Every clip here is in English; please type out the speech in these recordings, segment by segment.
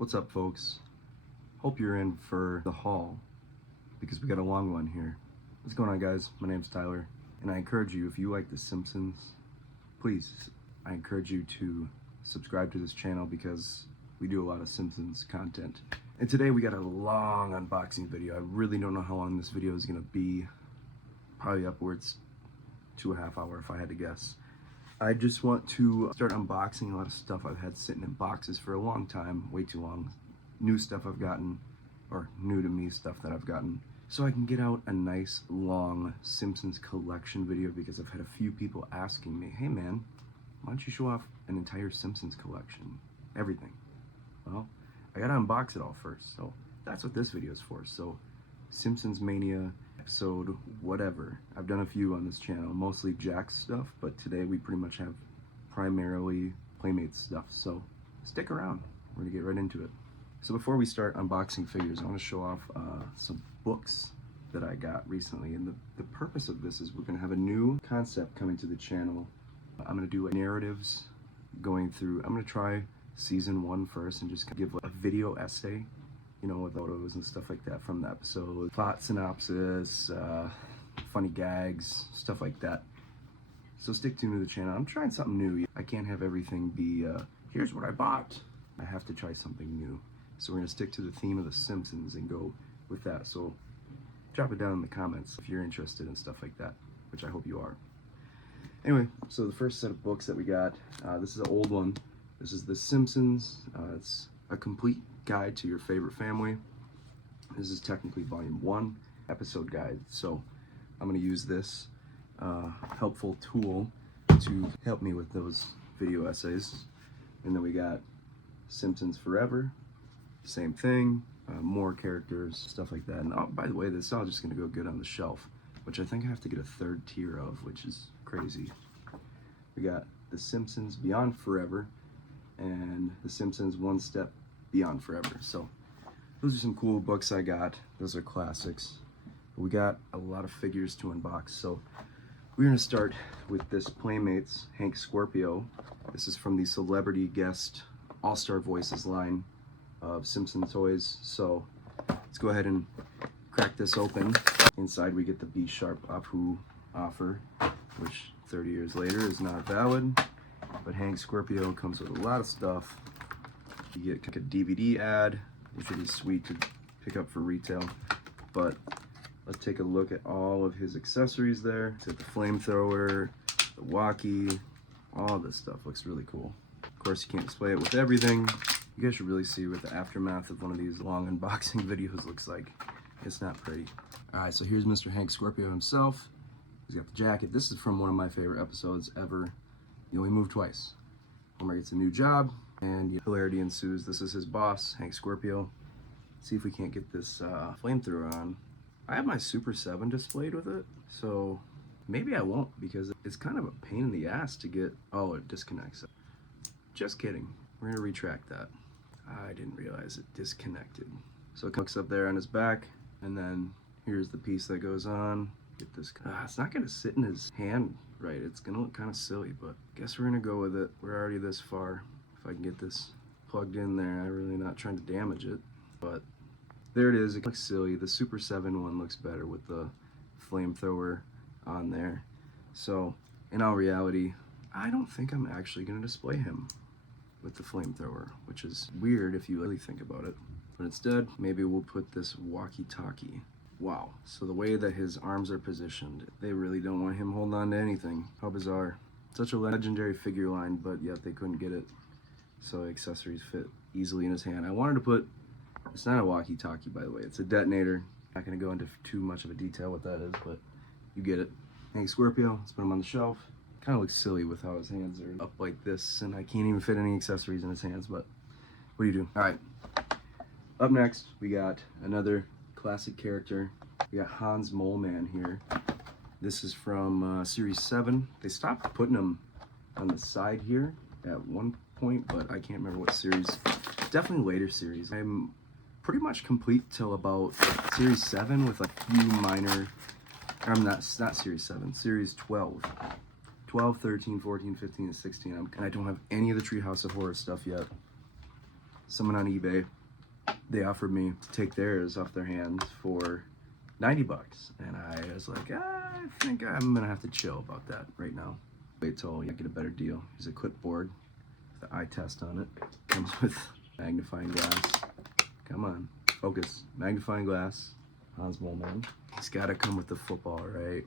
What's up, folks? Hope you're in for the haul because we got a long one here. What's going on, guys? My name's Tyler, and I encourage you, if you like The Simpsons, please, I encourage you to subscribe to this channel because we do a lot of Simpsons content. And today we got a long unboxing video. I really don't know how long this video is gonna be. Probably upwards to a half hour if I had to guess. I just want to start unboxing a lot of stuff I've had sitting in boxes for a long time, way too long. New stuff I've gotten, or new to me stuff that I've gotten. So I can get out a nice long Simpsons collection video because I've had a few people asking me, hey man, why don't you show off an entire Simpsons collection? Everything. Well, I gotta unbox it all first, so that's what this video is for. So Simpsons Mania episode whatever. I've done a few on this channel, mostly Jack's stuff, but today we pretty much have primarily Playmates stuff, so stick around. We're gonna get right into it. So before we start unboxing figures, I want to show off some books that I got recently, and the purpose of this is we're gonna have a new concept coming to the channel. I'm gonna do narratives going through. I'm gonna try season 1 first and just give a video essay, you know, with photos and stuff like that from the episode, plot synopsis, funny gags, stuff like that. So stick tuned to the channel. I'm trying something new. I can't have everything be, here's what I bought. I have to try something new. So we're gonna stick to the theme of The Simpsons and go with that. So drop it down in the comments if you're interested in stuff like that, which I hope you are. Anyway, so the first set of books that we got, this is an old one. This is The Simpsons. It's a complete guide to your favorite family. This is technically volume 1, episode guide. So I'm gonna use this helpful tool to help me with those video essays. And then we got Simpsons Forever, same thing, more characters, stuff like that. And oh, by the way, this is all just gonna go good on the shelf, which I think I have to get a 3rd tier of, which is crazy. We got The Simpsons Beyond Forever and The Simpsons One Step Beyond Forever. So those are some cool books I got. Those are classics. But we got a lot of figures to unbox. So we're gonna start with this Playmates Hank Scorpio. This is from the Celebrity Guest All-Star Voices line of Simpson toys. So let's go ahead and crack this open. Inside we get the B Sharp Apu offer, which 30 years later is not valid. But Hank Scorpio comes with a lot of stuff. You get a DVD ad, which would be sweet to pick up for retail. But let's take a look at all of his accessories there. So the flamethrower, the walkie, all this stuff looks really cool. Of course, you can't display it with everything. You guys should really see what the aftermath of one of these long unboxing videos looks like. It's not pretty. All right, so here's Mr. Hank Scorpio himself. He's got the jacket. This is from one of my favorite episodes ever. He only moved twice. Homer gets a new job, and hilarity ensues. This is his boss, Hank Scorpio. See if we can't get this flamethrower on. I have my Super 7 displayed with it, so maybe I won't because it's kind of a pain in the ass to get. Oh, it disconnects. Just kidding. We're gonna retract that. I didn't realize it disconnected. So it hooks up there on his back, and then here's the piece that goes on. Get this. It's not gonna sit in his hand right. It's gonna look kind of silly, but I guess we're gonna go with it. We're already this far. If I can get this plugged in there, I'm really not trying to damage it, but there it is. It looks silly. The Super 7 one looks better with the flamethrower on there. So in all reality, I don't think I'm actually gonna display him with the flamethrower, which is weird if you really think about it. But instead, maybe we'll put this walkie-talkie. Wow, so the way that his arms are positioned, they really don't want him holding on to anything. How bizarre. Such a legendary figure line, but yet they couldn't get it. So accessories fit easily in his hand. I wanted to put, it's not a walkie-talkie by the way, it's a detonator. Not gonna go into too much of a detail what that is, but you get it. Hank Scorpio, let's put him on the shelf. Kind of looks silly with how his hands are up like this, and I can't even fit any accessories in his hands, but what do you do? All right, up next, we got another classic character. We got Hans Moleman here. This is from Series 7. They stopped putting him on the side here at one point, but I can't remember what series. Definitely later series. I'm pretty much complete till about Series 7 with a few minor, I'm not Series 7, Series 12. 12, 13, 14, 15, and 16. I don't have any of the Treehouse of Horror stuff yet. someone on eBay, they offered me to take theirs off their hands for 90 bucks. And I was like, I think I'm gonna have to chill about that right now. Wait till I get a better deal. Here's a clipboard with the eye test on it. Comes with magnifying glass. Come on, focus. Magnifying glass. Hans Moleman. It's gotta come with the football, right?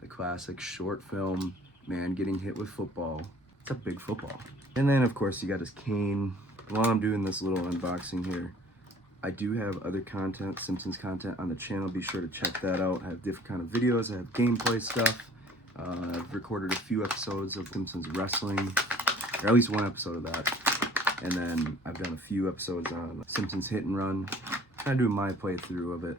The classic short film, man getting hit with football. It's a big football. And then of course you got his cane. While I'm doing this little unboxing here, I do have other content, Simpsons content on the channel. Be sure to check that out. I have different kind of videos. I have gameplay stuff. I've recorded a few episodes of Simpsons wrestling, or at least one episode of that. And then I've done a few episodes on Simpsons Hit and Run. Kind of doing my playthrough of it.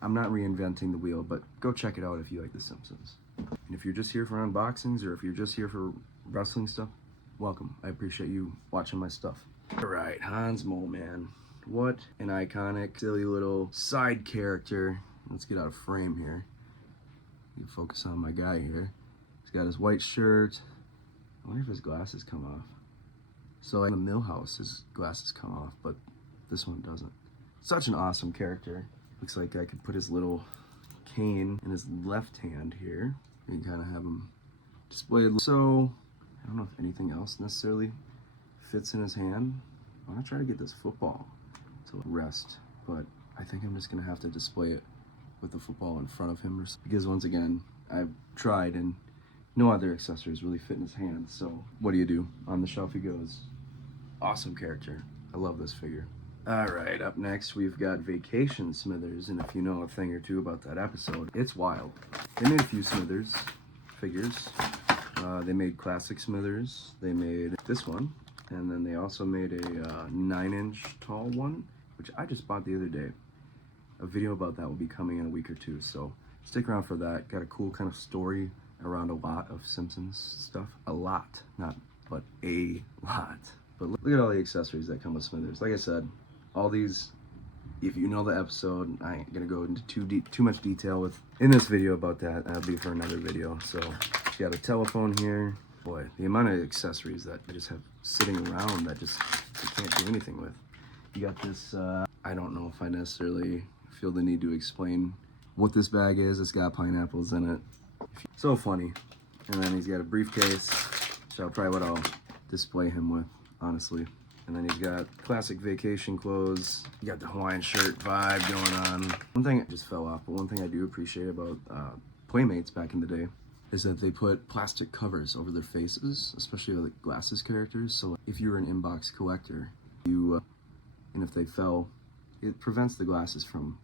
I'm not reinventing the wheel, but go check it out if you like The Simpsons. And if you're just here for unboxings, or if you're just here for wrestling stuff, welcome. I appreciate you watching my stuff. All right, Hans Moleman. What an iconic, silly little side character. Let's get out of frame here. You focus on my guy here. He's got his white shirt. I wonder if his glasses come off. So like in the Millhouse, his glasses come off, but this one doesn't. Such an awesome character. Looks like I could put his little cane in his left hand here. You can kind of have him displayed. So I don't know if anything else necessarily fits in his hand. I want to try to get this football to rest, but I think I'm just gonna have to display it with the football in front of him, because once again, I've tried and no other accessories really fit in his hand. So what do? On the shelf he goes. Awesome character. I love this figure. All right, up next we've got Vacation Smithers, and if you know a thing or two about that episode, it's wild. They made a few Smithers figures. They made classic Smithers. They made this one, and then they also made a 9-inch tall one, which I just bought the other day. A video about that will be coming in a week or two, so stick around for that. Got a cool kind of story around a lot of Simpsons stuff. A lot, not but a lot. But look at all the accessories that come with Smithers. Like I said, all these, if you know the episode, I ain't gonna go into too much detail in this video about that. That'll be for another video. So you got a telephone here. Boy, the amount of accessories that I just have sitting around that just you can't do anything with. You got this, I don't know if I necessarily feel the need to explain what this bag is. It's got pineapples in it. So funny. And then he's got a briefcase. So probably what I'll display him with, honestly. And then he's got classic vacation clothes. You got the Hawaiian shirt vibe going on. One thing just fell off, but one thing I do appreciate about Playmates back in the day is that they put plastic covers over their faces, especially the glasses characters. So if you're an inbox collector, and if they fell, it prevents the glasses from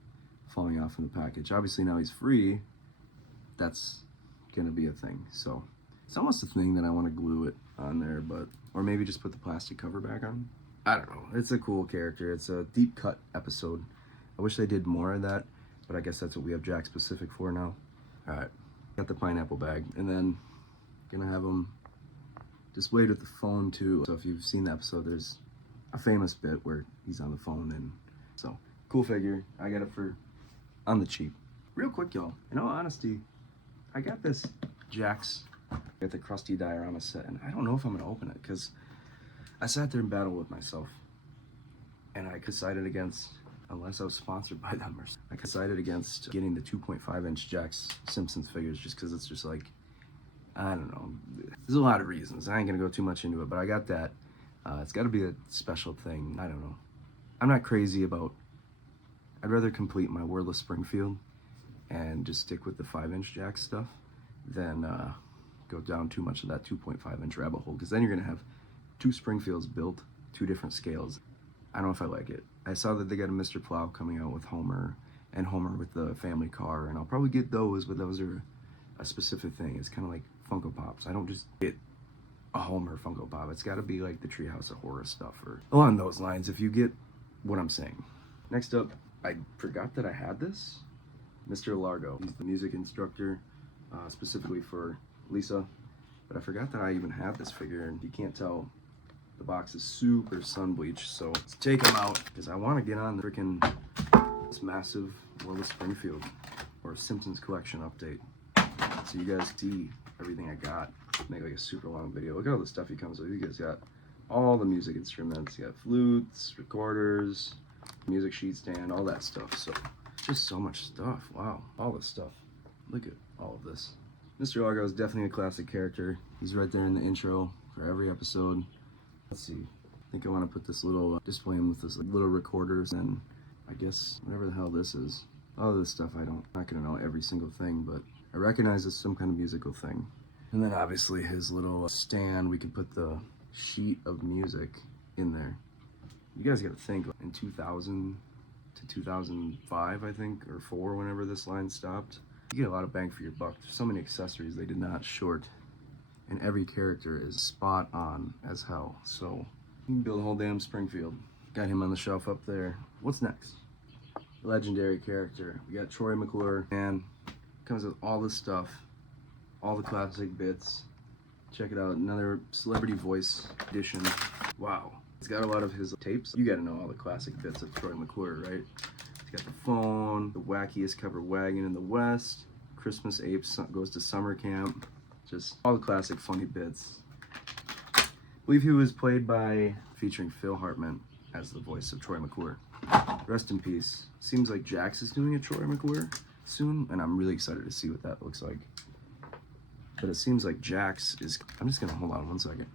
falling off in the package. Obviously now he's free, that's gonna be a thing. So it's almost a thing that I want to glue it on there, or maybe just put the plastic cover back on. I don't know. It's a cool character. It's a deep cut episode. I wish they did more of that, but I guess that's what we have Jack Specific for now. All right, got the pineapple bag, and then gonna have him displayed with the phone too. So if you've seen the episode, there's a famous bit where he's on the phone, and so cool figure. I got it for on the cheap. Real quick, y'all. In all honesty, I got this Jack's. Got the crusty diorama set, and I don't know if I'm gonna open it because I sat there and battled with myself, and I decided against, unless I was sponsored by them, or I decided against getting the 2.5-inch Jack's Simpsons figures, just because it's just like, I don't know. There's a lot of reasons. I ain't gonna go too much into it, but I got that. It's got to be a special thing. I don't know. I'm not crazy about. I'd rather complete my World of Springfield and just stick with the 5-inch Jack stuff than go down too much of that 2.5-inch rabbit hole, because then you're gonna have 2 Springfields built, 2 different scales. I don't know if I like it. I saw that they got a Mr. Plow coming out with Homer, and Homer with the family car, and I'll probably get those, but those are a specific thing. It's kind of like Funko Pops. I don't just get a Homer Funko Pop. It's got to be like the Treehouse of Horror stuff, or along those lines, if you get what I'm saying. Next up, I forgot that I had this. Mr. Largo. He's the music instructor, specifically for Lisa, but I forgot that I even had this figure, and you can't tell, the box is super sun bleached, so let's take him out, because I want to get on the freaking this massive World of Springfield or Simpsons collection update, so you guys see everything I got. Make like a super long video. Look at all the stuff he comes with. You guys got all the music instruments. You got flutes, recorders, music sheet stand, all that stuff. So just so much stuff. Wow, all this stuff. Look at all of this. Mr. Largo is definitely a classic character. He's right there in the intro for every episode. Let's see. I think I want to put this little display in with this little recorders and I guess whatever the hell this is. All this stuff I'm not gonna know every single thing, but I recognize it's some kind of musical thing. And then obviously his little stand, we could put the sheet of music in there. You guys gotta think, in 2000 to 2005, I think, or 4, whenever this line stopped, you get a lot of bang for your buck. There's so many accessories they did not short, and every character is spot on as hell. So you can build a whole damn Springfield. Got him on the shelf up there. What's next? Legendary character. We got Troy McClure, and comes with all this stuff, all the classic bits. Check it out, another celebrity voice edition. Wow. It's got a lot of his tapes. You gotta know all the classic bits of Troy McClure, right? It's got the phone, the wackiest covered wagon in the West, Christmas Apes goes to summer camp, just all the classic funny bits. I believe he was played by, featuring Phil Hartman as the voice of Troy McClure. Rest in peace. Seems like Jax is doing a Troy McClure soon, and I'm really excited to see what that looks like. But it seems like Jax is, I'm just gonna hold on one second.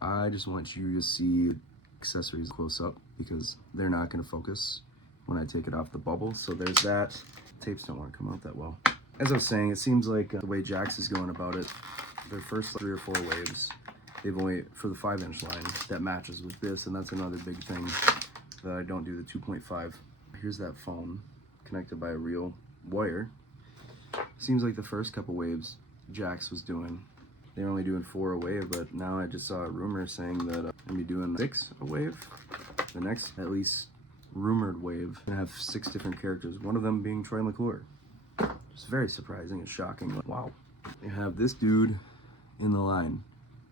I just want you to see accessories close up because they're not gonna focus when I take it off the bubble. So there's that. Tapes don't want to come out that well. As I was saying, it seems like the way Jax is going about it, their first 3 or 4 waves, they've only, for the 5-inch line, that matches with this, and that's another big thing that I don't do the 2.5. Here's that phone connected by a real wire. Seems like the first couple waves Jax was doing, they're only doing 4 a wave, but now I just saw a rumor saying that I'm gonna be doing 6 a wave. The next, at least rumored wave, gonna have 6 different characters, one of them being Troy McClure. It's very surprising and shocking. Wow. They have this dude in the line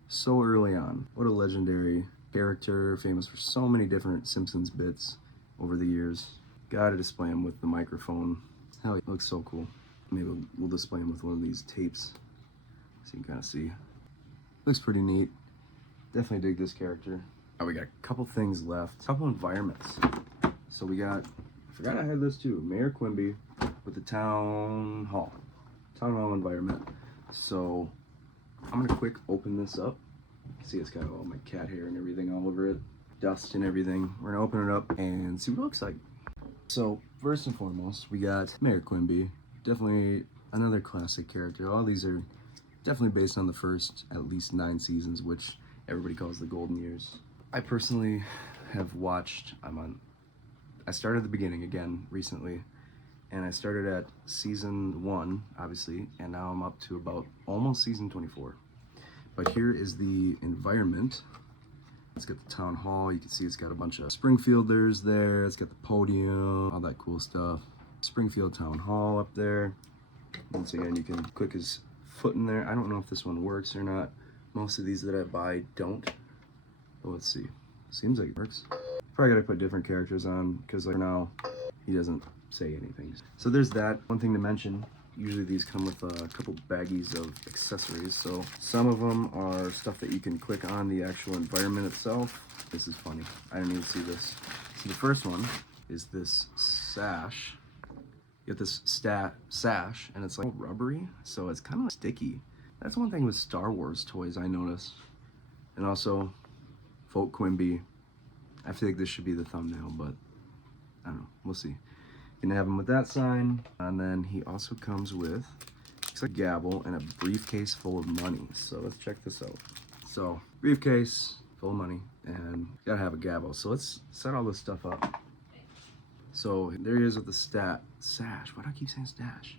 so early on. What a legendary character, famous for so many different Simpsons bits over the years. Gotta display him with the microphone. Hell, he looks so cool. Maybe we'll display him with one of these tapes so you can kind of see. Looks pretty neat. Definitely dig this character. Oh, we got a couple things left. A couple environments. So we got, I forgot I had this too, Mayor Quimby with the town hall environment. So I'm gonna quick open this up. See, it's got all my cat hair and everything all over it, dust and everything. We're gonna open it up and see what it looks like. So first and foremost, we got Mayor Quimby. Definitely another classic character. All these are definitely based on the first at least 9 seasons, which everybody calls the golden years. I personally have watched, I started at the beginning again recently, and I started at season 1, obviously, and now I'm up to about almost season 24. But here is the environment. It's got the town hall. You can see it's got a bunch of Springfielders there. It's got the podium, all that cool stuff. Springfield Town Hall up there. Once again, you can click his foot in there. I don't know if this one works or not. Most of these that I buy don't. But let's see. Seems like it works. Probably gotta put different characters on because like now he doesn't say anything. So there's that. One thing to mention, usually these come with a couple baggies of accessories. So some of them are stuff that you can click on the actual environment itself. This is funny. I didn't even see this. So the first one is this sash. You get this sash, and it's like rubbery, so it's kind of sticky. That's one thing with Star Wars toys I noticed. And also, Folk Quimby. I feel like this should be the thumbnail, but I don't know. We'll see. You can have him with that sign, and then he also comes with looks like a gavel and a briefcase full of money. So let's check this out. So briefcase full of money, and gotta have a gavel. So let's set all this stuff up. So there he is with the sash. Why do I keep saying stash?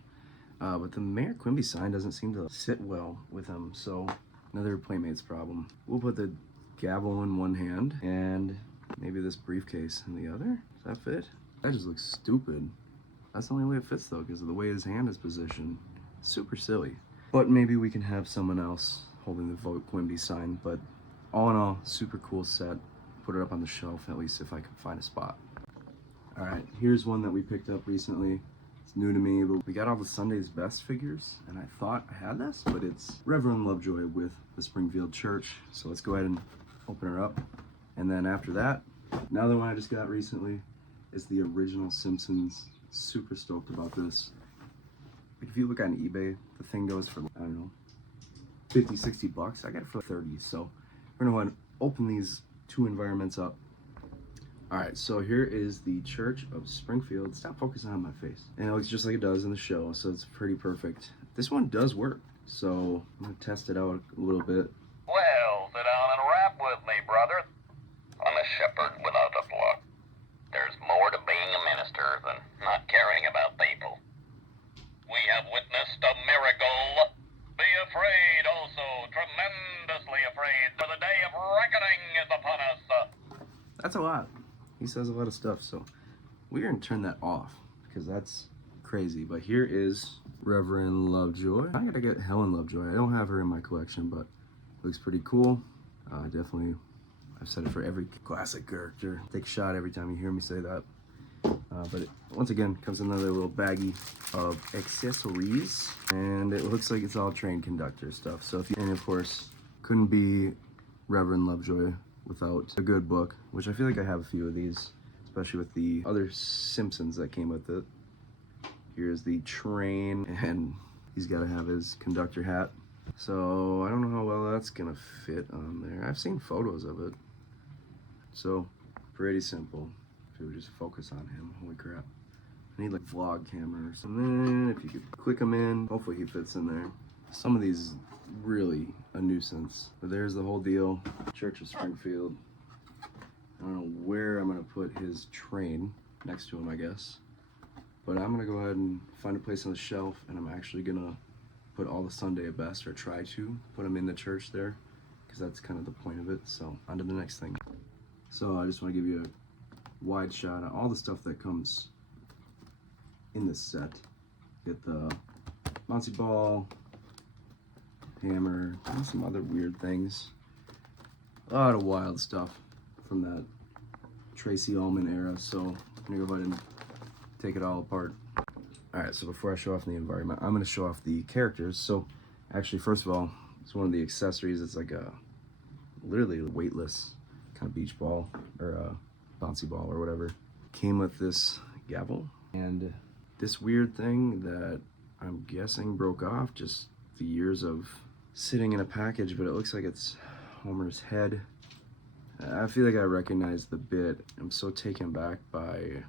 But the Mayor Quimby sign doesn't seem to sit well with him. So another Playmates problem. We'll put the gavel in one hand and maybe this briefcase in the other. Does that fit? That just looks stupid. That's the only way it fits though, because of the way his hand is positioned. Super silly. But maybe we can have someone else holding the Vote Quimby sign. But all in all, super cool set. Put it up on the shelf, at least if I can find a spot. All right, here's one that we picked up recently. It's new to me, but we got all the Sunday's Best figures, and I thought I had this, but it's Reverend Lovejoy with the Springfield Church. So let's go ahead and open her up. And then after that, another one I just got recently is the original Simpsons. Super stoked about this. If you look on eBay, the thing goes for, I don't know, 50, 60 bucks. I got it for 30. So we're gonna go ahead and open these two environments up. All right, so here is the Church of Springfield. Stop focusing on my face. And it looks just like it does in the show, so it's pretty perfect. This one does work, so I'm gonna test it out a little bit. Well, sit down and rap with me, brother. I'm a shepherd without a flock. There's more to being a minister than not caring about people. We have witnessed a miracle. Be afraid also, tremendously afraid, for the day of reckoning is upon us. That's a lot. He says a lot of stuff, so we're gonna turn that off because that's crazy. But here is Reverend Lovejoy. I gotta get Helen Lovejoy. I don't have her in my collection, but it looks pretty cool. Definitely, I've said it for every classic character. Take a shot every time you hear me say that. But it, once again, comes another little baggie of accessories, and it looks like it's all train conductor stuff. So if you, and of course, couldn't be Reverend Lovejoy without a good book, which I feel like I have a few of these, especially with the other Simpsons that came with it. Here's the train, and he's got to have his conductor hat. So I don't know how well that's gonna fit on there. I've seen photos of it. So pretty simple. If we would just focus on him, holy crap. I need like vlog camera or something. If you could click him in, hopefully he fits in there. Some of these really a nuisance. But there's the whole deal. Church of Springfield. I don't know where I'm gonna put his train next to him, I guess. But I'm gonna go ahead and find a place on the shelf, and I'm actually gonna put all the Sunday best, or try to put them in the church there, because that's kind of the point of it. So on to the next thing. So I just want to give you a wide shot of all the stuff that comes in this set. Get the bouncy ball, hammer, and some other weird things. A lot of wild stuff from that Tracy Ullman era. So I'm gonna go ahead and take it all apart. Alright, so before I show off the environment, I'm going to show off the characters. So, actually, first of all, it's one of the accessories. It's like a literally weightless kind of beach ball, or a bouncy ball, or whatever. Came with this gavel, and this weird thing that I'm guessing broke off just the years of sitting in a package, but it looks like it's Homer's head. I feel like I recognize the bit. I'm so taken back by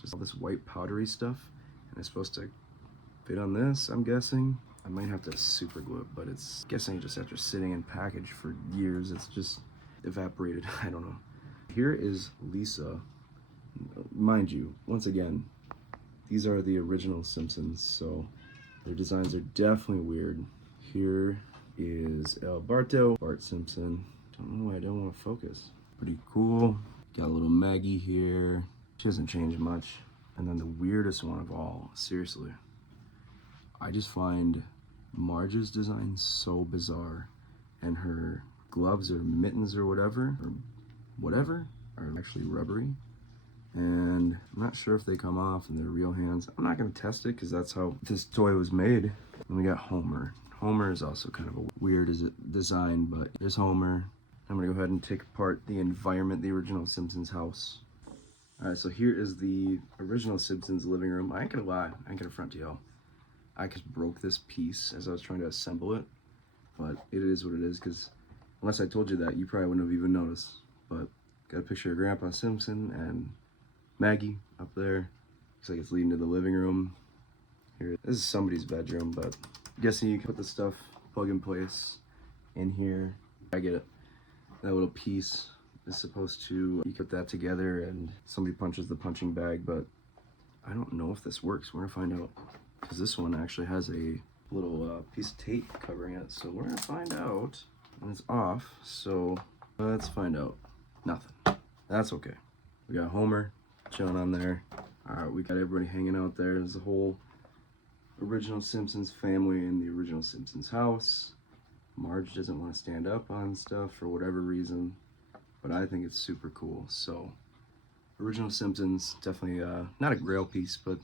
just all this white powdery stuff. And it's supposed to fit on this, I'm guessing. I might have to super glue it, but it's guessing just after sitting in package for years, it's just evaporated. I don't know. Here is Lisa. Mind you, once again, these are the original Simpsons, so their designs are definitely weird. Here is Alberto, Bart Simpson. Don't know why I don't want to focus. Pretty cool. Got a little Maggie here. She hasn't changed much. And then the weirdest one of all, seriously, I just find Marge's design so bizarre, and her gloves or mittens or whatever are actually rubbery, and I'm not sure if they come off and they're real hands. I'm not going to test it because that's how this toy was made. And we got Homer. Homer is also kind of a weird design, but there's Homer. I'm going to go ahead and take apart the environment, the original Simpsons house. Alright, so here is the original Simpsons living room. I ain't gonna lie, I ain't gonna front to y'all. I just broke this piece as I was trying to assemble it, but it is what it is, because unless I told you that, you probably wouldn't have even noticed. But got a picture of Grandpa Simpson and Maggie up there. Looks like it's leading to the living room. Here, this is somebody's bedroom, but I'm guessing you can put the stuff plug and place in here. I get it. That little piece is supposed to, you put that together and somebody punches the punching bag, but I don't know if this works. We're gonna find out, because this one actually has a little piece of tape covering it, so we're gonna find out. And it's off, so let's find out. Nothing. That's okay. We got Homer chilling on there. Alright, we got everybody hanging out there. There's the whole original Simpsons family in the original Simpsons house. Marge doesn't want to stand up on stuff for whatever reason, but I think it's super cool. So, original Simpsons, definitely not a grail piece, but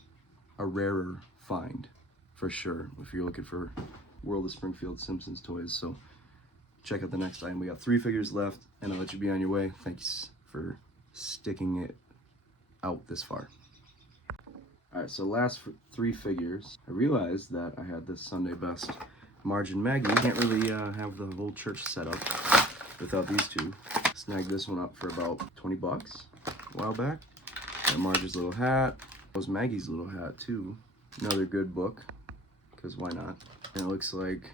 a rarer find for sure if you're looking for World of Springfield Simpsons toys. So, check out the next item. We got 3 figures left, and I'll let you be on your way. Thanks for sticking it out this far. Alright, so last 3 figures. I realized that I had this Sunday best Marge and Maggie. Can't really have the whole church set up without these two. Snagged this one up for about 20 bucks a while back. Got Marge's little hat. That was Maggie's little hat too. Another good book, because why not? And it looks like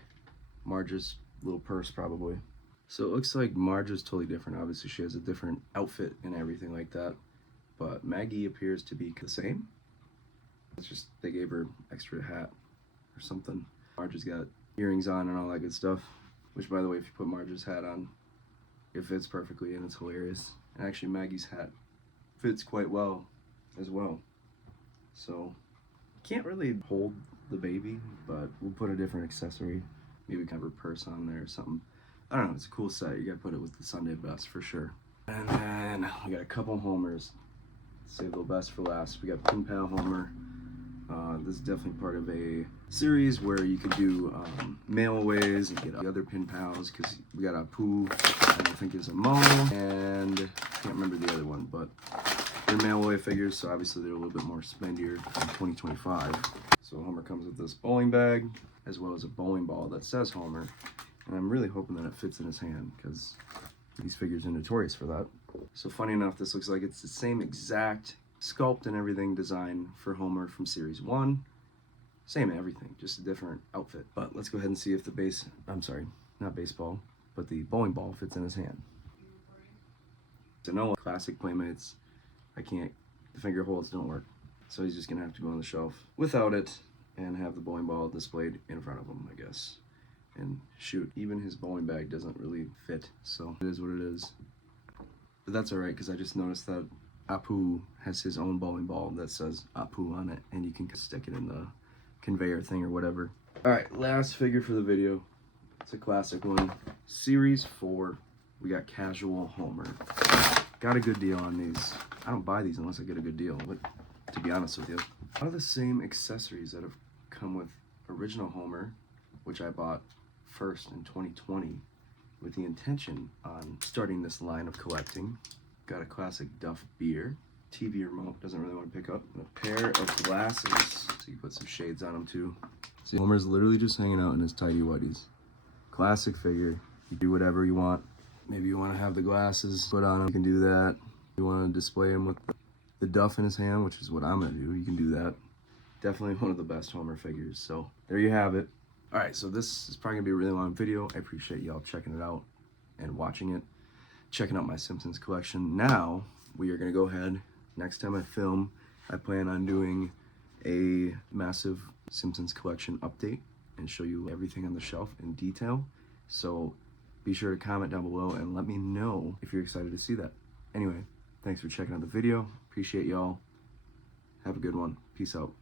Marge's little purse probably. So it looks like Marge is totally different. Obviously she has a different outfit and everything like that. But Maggie appears to be the same. It's just they gave her extra hat or something. Marge has got earrings on and all that good stuff. Which, by the way, if you put Marge's hat on, it fits perfectly and it's hilarious. And actually Maggie's hat fits quite well as well. So can't really hold the baby, but we'll put a different accessory. Maybe kind of her purse on there or something. I don't know, it's a cool set. You gotta put it with the Sunday best for sure. And then we got a couple homers. Save the best for last. We got Pin Pal Homer. This is definitely part of a series where you could do mail-aways and get other pin pals, because we got Apu, I don't think there's a Mo, and I can't remember the other one, but they're mail-away figures, so obviously they're a little bit more spendier in 2025. So Homer comes with this bowling bag, as well as a bowling ball that says Homer, and I'm really hoping that it fits in his hand, because these figures are notorious for that. So funny enough, this looks like it's the same exact sculpt and everything design for Homer from series 1. Same everything, just a different outfit. But let's go ahead and see if the not baseball, but the bowling ball fits in his hand. So no classic Playmates. The finger holds don't work. So he's just gonna have to go on the shelf without it and have the bowling ball displayed in front of him, I guess. And shoot, even his bowling bag doesn't really fit, so it is what it is. But that's alright, because I just noticed that Apu has his own bowling ball that says Apu on it, and you can stick it in the conveyor thing or whatever. Alright, last figure for the video. It's a classic one. Series 4, we got Casual Homer. Got a good deal on these. I don't buy these unless I get a good deal, but to be honest with you. A lot of the same accessories that have come with original Homer, which I bought first in 2020 with the intention on starting this line of collecting. Got a classic Duff beer, TV remote, doesn't really want to pick up, and a pair of glasses, so you put some shades on them too. See, Homer's literally just hanging out in his tidy whities. Classic figure, you do whatever you want. Maybe you want to have the glasses put on him, you can do that. You want to display him with the Duff in his hand, which is what I'm going to do, you can do that. Definitely one of the best Homer figures, so there you have it. Alright, so this is probably going to be a really long video. I appreciate y'all checking it out and watching it. Checking out my Simpsons collection. Now, we are going to go ahead. Next time I film, I plan on doing a massive Simpsons collection update and show you everything on the shelf in detail. So be sure to comment down below and let me know if you're excited to see that. Anyway, thanks for checking out the video. Appreciate y'all. Have a good one. Peace out.